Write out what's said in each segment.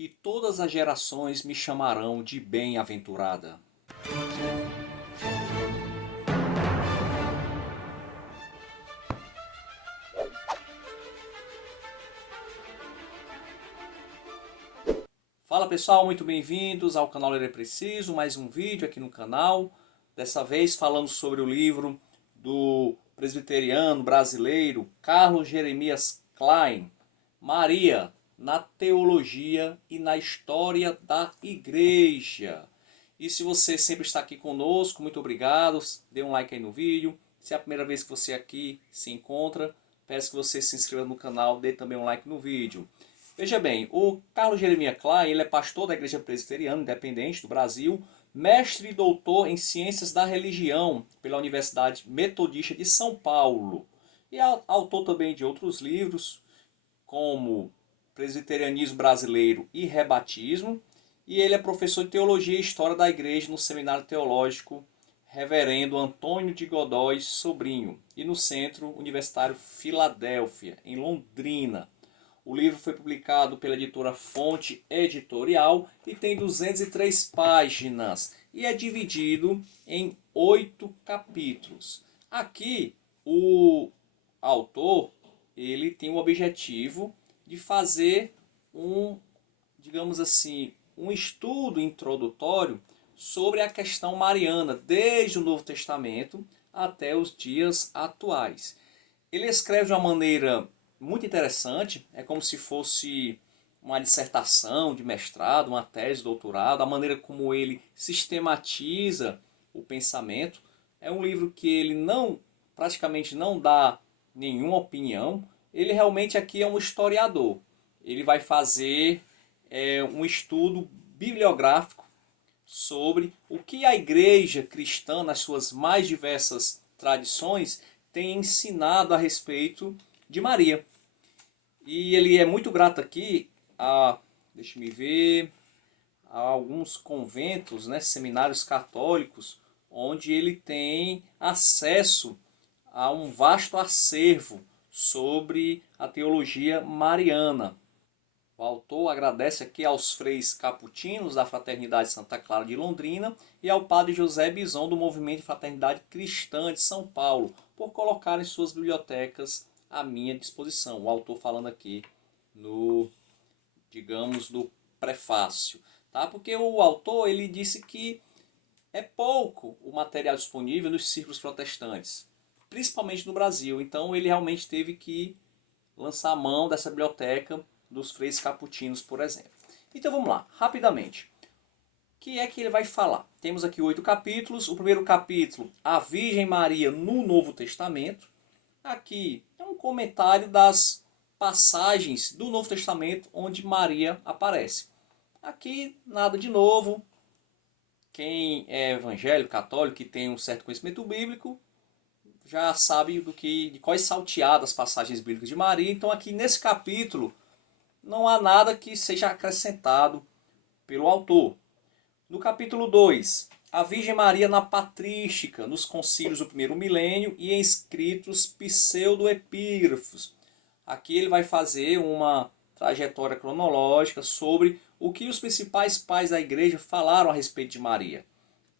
e todas as gerações me chamarão de bem-aventurada. Fala pessoal, muito bem-vindos ao canal Ler é Preciso, mais um vídeo aqui no canal. Dessa vez falando sobre o livro do presbiteriano brasileiro Carlos Jeremias Klein, Maria, na Teologia e na História da Igreja. E se você sempre está aqui conosco, muito obrigado, dê um like aí no vídeo. Se é a primeira vez que você aqui se encontra, peço que você se inscreva no canal, dê também um like no vídeo. Veja bem, o Carlos Jeremias Klein, ele é pastor da Igreja Presbiteriana Independente do Brasil, mestre e doutor em Ciências da Religião pela Universidade Metodista de São Paulo. E é autor também de outros livros, como Presbiterianismo Brasileiro e Rebatismo. E ele é professor de Teologia e História da Igreja no Seminário Teológico Reverendo Antônio de Godói Sobrinho e no Centro Universitário Filadélfia, em Londrina. O livro foi publicado pela editora Fonte Editorial e tem 203 páginas e é dividido em 8 capítulos. Aqui, o autor ele tem o objetivo de fazer digamos assim, um estudo introdutório sobre a questão mariana, desde o Novo Testamento até os dias atuais. Ele escreve de uma maneira muito interessante, é como se fosse uma dissertação de mestrado, uma tese de doutorado, a maneira como ele sistematiza o pensamento. É um livro que ele praticamente não dá nenhuma opinião, ele realmente aqui é um historiador. Ele vai fazer um estudo bibliográfico sobre o que a igreja cristã, nas suas mais diversas tradições, tem ensinado a respeito de Maria. E ele é muito grato aqui deixa-me ver, a alguns conventos, né, seminários católicos, onde ele tem acesso a um vasto acervo sobre a teologia mariana. O autor agradece aqui aos freis caputinos da Fraternidade Santa Clara de Londrina e ao padre José Bison do Movimento de Fraternidade Cristã de São Paulo por colocarem suas bibliotecas à minha disposição. O autor falando aqui no prefácio, tá? Porque o autor ele disse que é pouco o material disponível nos círculos protestantes, principalmente no Brasil. Então ele realmente teve que lançar a mão dessa biblioteca dos freis caputinos, por exemplo. Então vamos lá, rapidamente. O que é que ele vai falar? Temos aqui 8 capítulos. O primeiro capítulo, a Virgem Maria no Novo Testamento. Aqui é um comentário das passagens do Novo Testamento onde Maria aparece. Aqui nada de novo. Quem é evangélico, católico, que tem um certo conhecimento bíblico, já sabe de quais salteadas passagens bíblicas de Maria. Então aqui nesse capítulo não há nada que seja acrescentado pelo autor. No capítulo 2, a Virgem Maria na patrística, nos concílios do primeiro milênio e em escritos pseudoepígrafos. Aqui ele vai fazer uma trajetória cronológica sobre o que os principais pais da igreja falaram a respeito de Maria.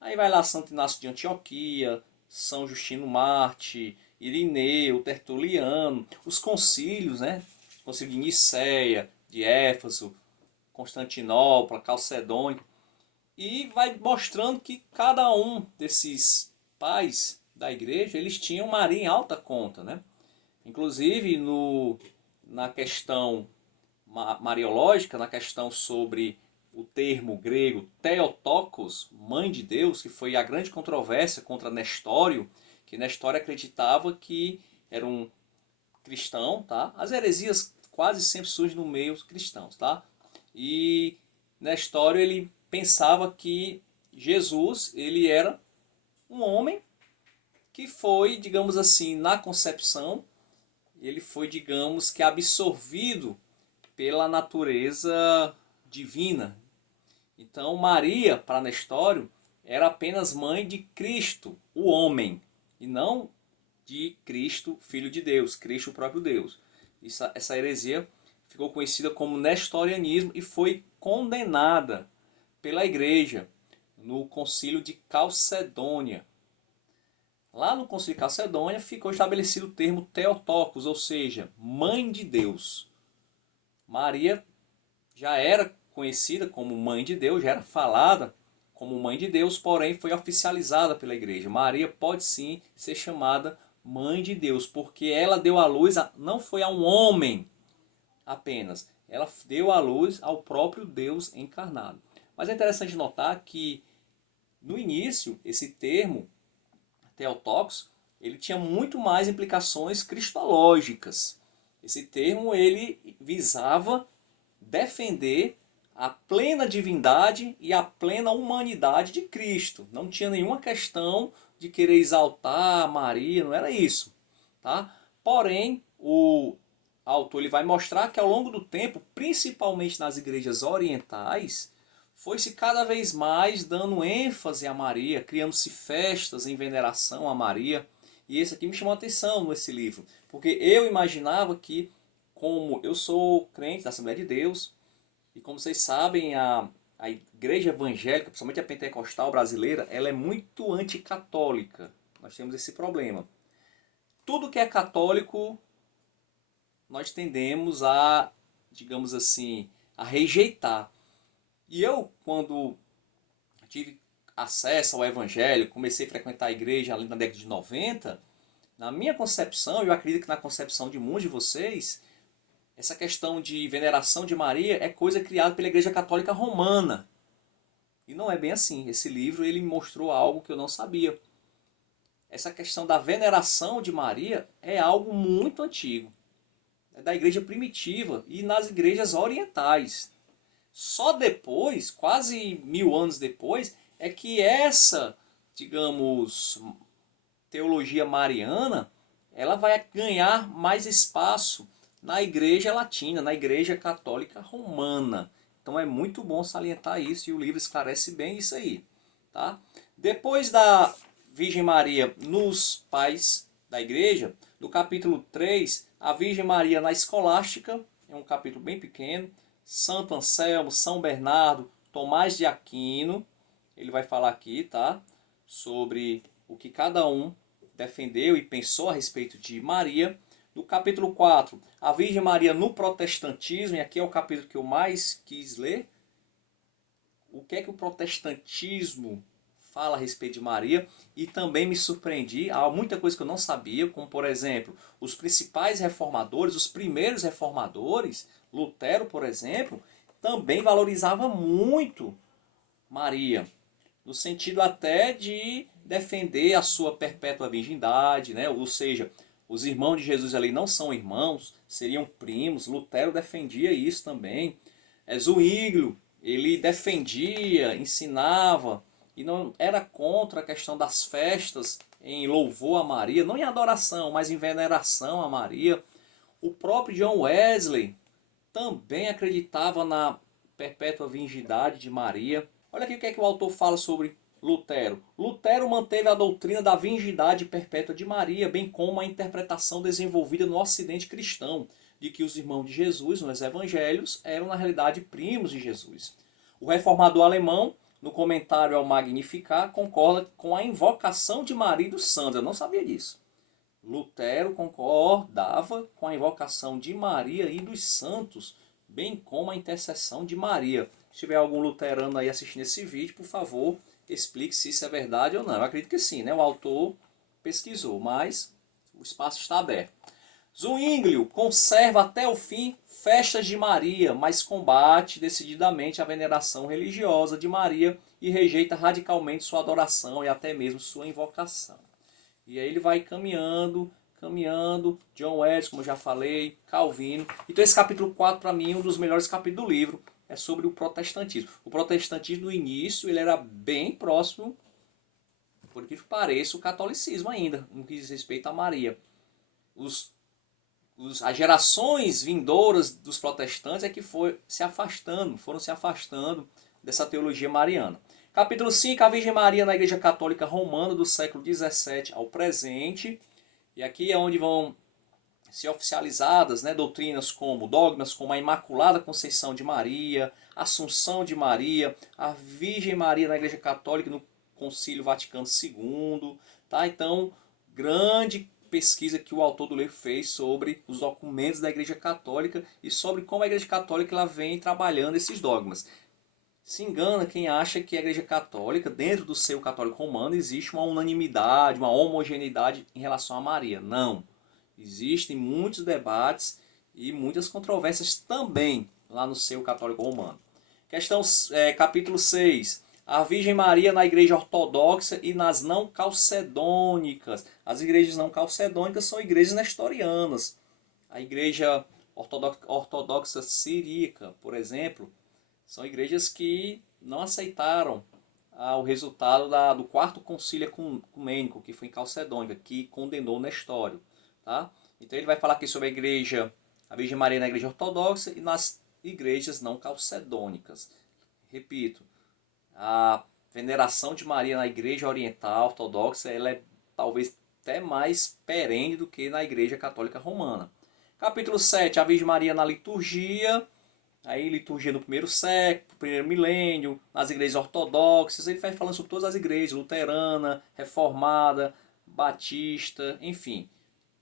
Aí vai lá Santo Inácio de Antioquia, São Justino Marte, Irineu, Tertuliano, os concílios, né? Concílio de Nicéia, de Éfeso, Constantinopla, Calcedônia. E vai mostrando que cada um desses pais da igreja, eles tinham Maria em alta conta, né? Inclusive na questão mariológica, na questão sobre o termo grego Theotokos, mãe de Deus, que foi a grande controvérsia contra Nestório, que Nestório acreditava que era um cristão, tá? As heresias quase sempre surgem no meio dos cristãos, tá? E Nestório ele pensava que Jesus ele era um homem que foi, digamos assim, na concepção, ele foi, digamos que absorvido pela natureza divina. Então Maria, para Nestório, era apenas mãe de Cristo, o homem, e não de Cristo, Filho de Deus, Cristo o próprio Deus. Essa heresia ficou conhecida como nestorianismo e foi condenada pela igreja no concílio de Calcedônia. Lá no concílio de Calcedônia ficou estabelecido o termo Theotokos, ou seja, mãe de Deus. Maria já era conhecida como mãe de Deus, já era falada como mãe de Deus, porém foi oficializada pela igreja. Maria pode sim ser chamada mãe de Deus, porque ela deu à luz, não foi a um homem apenas, ela deu à luz ao próprio Deus encarnado. Mas é interessante notar que no início esse termo Theotokos, ele tinha muito mais implicações cristológicas. Esse termo ele visava defender a plena divindade e a plena humanidade de Cristo. Não tinha nenhuma questão de querer exaltar Maria, não era isso. Tá? Porém, o autor ele vai mostrar que ao longo do tempo, principalmente nas igrejas orientais, foi-se cada vez mais dando ênfase a Maria, criando-se festas em veneração a Maria. E esse aqui me chamou a atenção nesse livro, porque eu imaginava que, como eu sou crente da Assembleia de Deus, e como vocês sabem, a igreja evangélica, principalmente a pentecostal brasileira, ela é muito anticatólica. Nós temos esse problema. Tudo que é católico, nós tendemos a, digamos assim, a rejeitar. E eu, quando tive acesso ao evangelho, comecei a frequentar a igreja ali na década de 90, na minha concepção, eu acredito que na concepção de muitos de vocês, essa questão de veneração de Maria é coisa criada pela Igreja Católica Romana. E não é bem assim. Esse livro ele me mostrou algo que eu não sabia. Essa questão da veneração de Maria é algo muito antigo. É da igreja primitiva e nas igrejas orientais. Só depois, quase 1000 anos depois, é que essa, digamos, teologia mariana, ela vai ganhar mais espaço na igreja latina, na igreja católica romana. Então é muito bom salientar isso e o livro esclarece bem isso aí. Tá? Depois da Virgem Maria nos pais da igreja, do capítulo 3, a Virgem Maria na escolástica, é um capítulo bem pequeno, Santo Anselmo, São Bernardo, Tomás de Aquino, ele vai falar aqui, tá? Sobre o que cada um defendeu e pensou a respeito de Maria. No capítulo 4, a Virgem Maria no protestantismo, e aqui é o capítulo que eu mais quis ler. O que é que o protestantismo fala a respeito de Maria? E também me surpreendi, há muita coisa que eu não sabia, como por exemplo, os principais reformadores, os primeiros reformadores, Lutero, por exemplo, também valorizava muito Maria, no sentido até de defender a sua perpétua virgindade, né? Ou seja, os irmãos de Jesus ali não são irmãos, seriam primos. Lutero defendia isso também. Zwinglio, ele defendia, ensinava e não era contra a questão das festas em louvor a Maria, não em adoração, mas em veneração a Maria. O próprio John Wesley também acreditava na perpétua virgindade de Maria. Olha aqui o que é que o autor fala sobre Lutero. Lutero manteve a doutrina da virgindade perpétua de Maria, bem como a interpretação desenvolvida no Ocidente cristão, de que os irmãos de Jesus, nos evangelhos, eram na realidade primos de Jesus. O reformador alemão, no comentário ao Magnificat, concorda com a invocação de Maria e dos santos. Eu não sabia disso. Lutero concordava com a invocação de Maria e dos santos, bem como a intercessão de Maria. Se tiver algum luterano aí assistindo esse vídeo, por favor, explique se isso é verdade ou não. Eu acredito que sim, né? O autor pesquisou, mas o espaço está aberto. Zwinglio conserva até o fim festas de Maria, mas combate decididamente a veneração religiosa de Maria e rejeita radicalmente sua adoração e até mesmo sua invocação. E aí ele vai caminhando, John Wesley, como eu já falei, Calvino. Então esse capítulo 4 para mim é um dos melhores capítulos do livro, é sobre o protestantismo. O protestantismo no início ele era bem próximo, por que pareça, o catolicismo ainda, no que diz respeito a Maria. As gerações vindouras dos protestantes é que foram se afastando dessa teologia mariana. Capítulo 5, a Virgem Maria na Igreja Católica Romana do século XVII ao presente. E aqui é onde vão ser oficializadas, né, doutrinas como, dogmas como a Imaculada Conceição de Maria, a Assunção de Maria, a Virgem Maria na Igreja Católica no Concílio Vaticano II, tá? Então, grande pesquisa que o autor do livro fez sobre os documentos da Igreja Católica e sobre como a Igreja Católica ela vem trabalhando esses dogmas. Se engana quem acha que a Igreja Católica, dentro do seio católico romano, existe uma unanimidade, uma homogeneidade em relação a Maria. Não. Existem muitos debates e muitas controvérsias também lá no seio católico romano. Capítulo 6. A Virgem Maria na Igreja Ortodoxa e nas não calcedônicas. As igrejas não calcedônicas são igrejas nestorianas. A Igreja Ortodoxa Siríaca, por exemplo, são igrejas que não aceitaram o resultado do quarto concílio ecumênico, que foi em Calcedônica, que condenou Nestório. Tá? Então ele vai falar aqui sobre a Virgem Maria na Igreja Ortodoxa e nas igrejas não calcedônicas. Repito, a veneração de Maria na Igreja Oriental Ortodoxa ela é talvez até mais perene do que na Igreja Católica Romana. Capítulo 7, a Virgem Maria na liturgia. Aí liturgia no primeiro século, primeiro milênio, nas igrejas ortodoxas, ele vai falando sobre todas as igrejas, luterana, reformada, batista, enfim.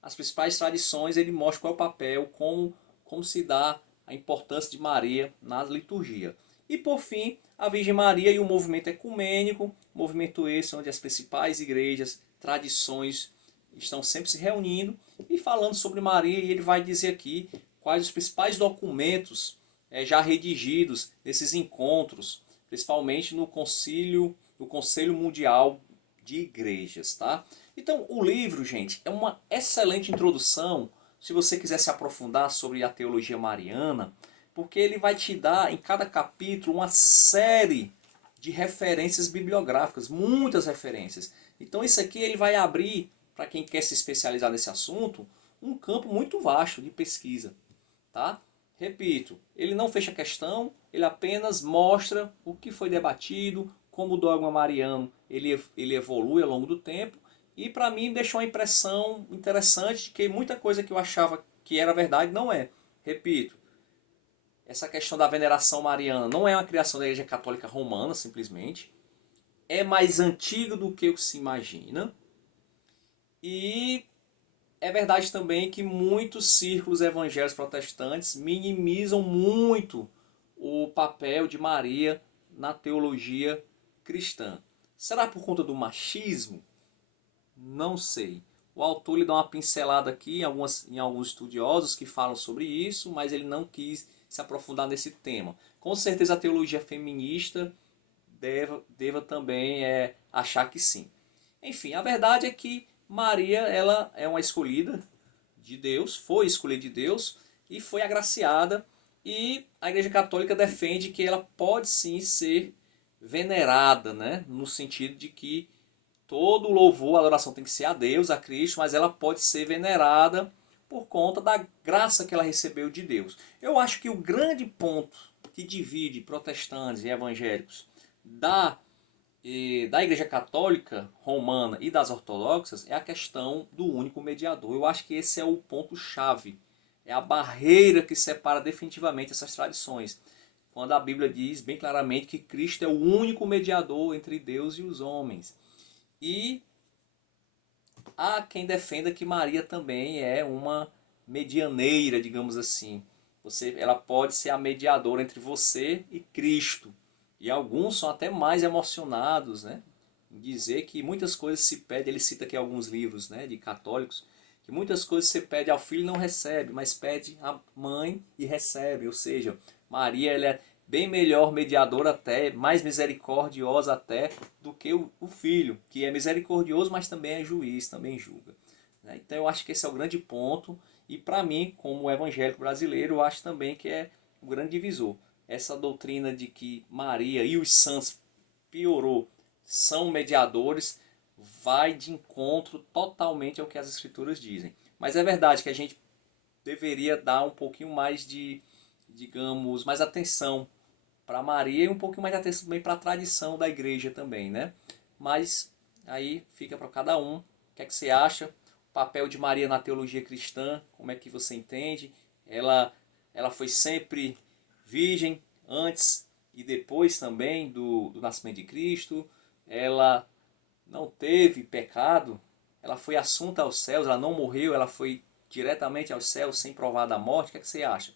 As principais tradições, ele mostra qual é o papel, como se dá a importância de Maria na liturgia. E por fim, a Virgem Maria e o movimento ecumênico, movimento esse onde as principais igrejas, tradições estão sempre se reunindo e falando sobre Maria, e ele vai dizer aqui quais os principais documentos já redigidos nesses encontros, principalmente no Conselho Mundial de Igrejas. Tá? Então, o livro, gente, é uma excelente introdução, se você quiser se aprofundar sobre a teologia mariana, porque ele vai te dar, em cada capítulo, uma série de referências bibliográficas, muitas referências. Então, isso aqui ele vai abrir, para quem quer se especializar nesse assunto, um campo muito vasto de pesquisa. Tá? Repito, ele não fecha a questão, ele apenas mostra o que foi debatido, como o dogma mariano ele evolui ao longo do tempo, e para mim deixou uma impressão interessante de que muita coisa que eu achava que era verdade não é. Repito, essa questão da veneração mariana não é uma criação da Igreja Católica Romana, simplesmente. É mais antigo do que o que se imagina. E é verdade também que muitos círculos evangélicos protestantes minimizam muito o papel de Maria na teologia cristã. Será por conta do machismo? Não sei. O autor lhe dá uma pincelada aqui em alguns estudiosos que falam sobre isso, mas ele não quis se aprofundar nesse tema. Com certeza a teologia feminista deva também achar que sim. Enfim, a verdade é que Maria ela é uma escolhida de Deus, foi escolhida de Deus e foi agraciada, e a Igreja Católica defende que ela pode sim ser venerada, né? No sentido de que todo louvor, adoração tem que ser a Deus, a Cristo, mas ela pode ser venerada por conta da graça que ela recebeu de Deus. Eu acho que o grande ponto que divide protestantes e evangélicos da Igreja Católica Romana e das ortodoxas é a questão do único mediador. Eu acho que esse é o ponto-chave, é a barreira que separa definitivamente essas tradições. Quando a Bíblia diz bem claramente que Cristo é o único mediador entre Deus e os homens. E há quem defenda que Maria também é uma medianeira, digamos assim. Ela pode ser a mediadora entre você e Cristo. E alguns são até mais emocionados, né, em dizer que muitas coisas se pede, ele cita aqui alguns livros, né, de católicos, que muitas coisas se pede ao filho e não recebe, mas pede à mãe e recebe. Ou seja, Maria ela é bem melhor mediadora até, mais misericordiosa até do que o filho, que é misericordioso, mas também é juiz, também julga. Então eu acho que esse é o grande ponto, e para mim, como evangélico brasileiro, eu acho também que é o grande divisor. Essa doutrina de que Maria e os santos piorou, são mediadores, vai de encontro totalmente ao que as escrituras dizem. Mas é verdade que a gente deveria dar um pouquinho mais de, digamos, mais atenção para Maria e um pouquinho mais de atenção também para a tradição da igreja também, né? Mas aí fica para cada um. O que é que você acha? O papel de Maria na teologia cristã, como é que você entende? Ela foi sempre virgem antes e depois também do nascimento de Cristo. Ela não teve pecado, ela foi assunta aos céus, ela não morreu, ela foi diretamente aos céus sem provar da morte. O que é que você acha?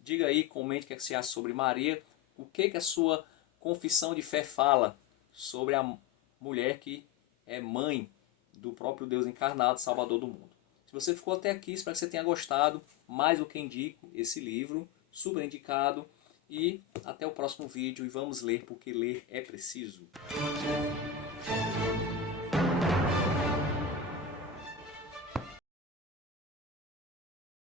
Diga aí, comente o que é que você acha sobre Maria, o que é que a sua confissão de fé fala sobre a mulher que é mãe do próprio Deus encarnado, Salvador do mundo. Se você ficou até aqui, espero que você tenha gostado. Mais do que indico esse livro, super indicado. E até o próximo vídeo e vamos ler, porque ler é preciso.